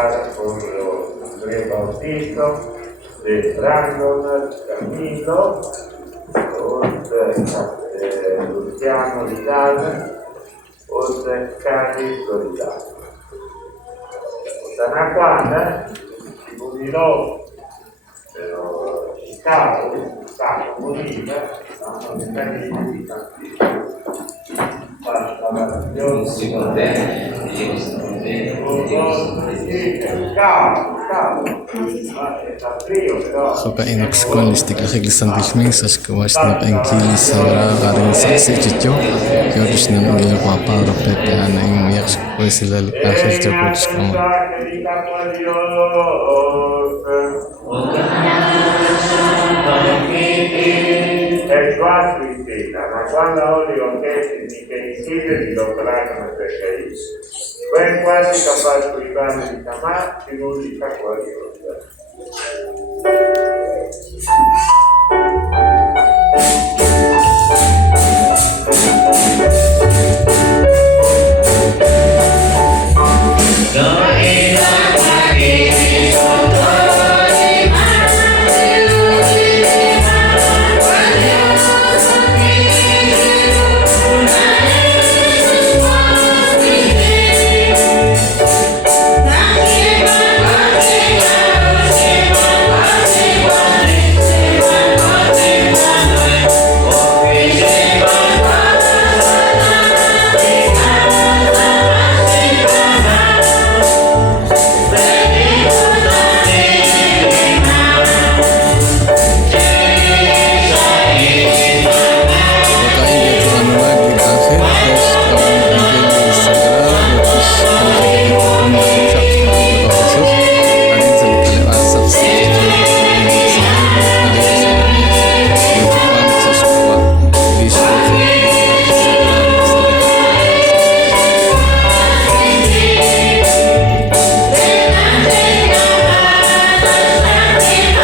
Sara con Andrea Bautista, De Brandon, Camillo, Luciano Vidal, Cari Florida. Da quando si pubblicò il capo Molina, Non si contenta, io sono Kapainak школьности kahiglasan bilmingsas kawasnap ang kilis sa karing saksi chucho kyoris na ngila paparo pepe ana ing mayak ko sila likasir chukuts kamo quando oggi orchestri che insieme di dottorato per scegliere. Ben quasi capace di fare di chiamare, di musica fuori.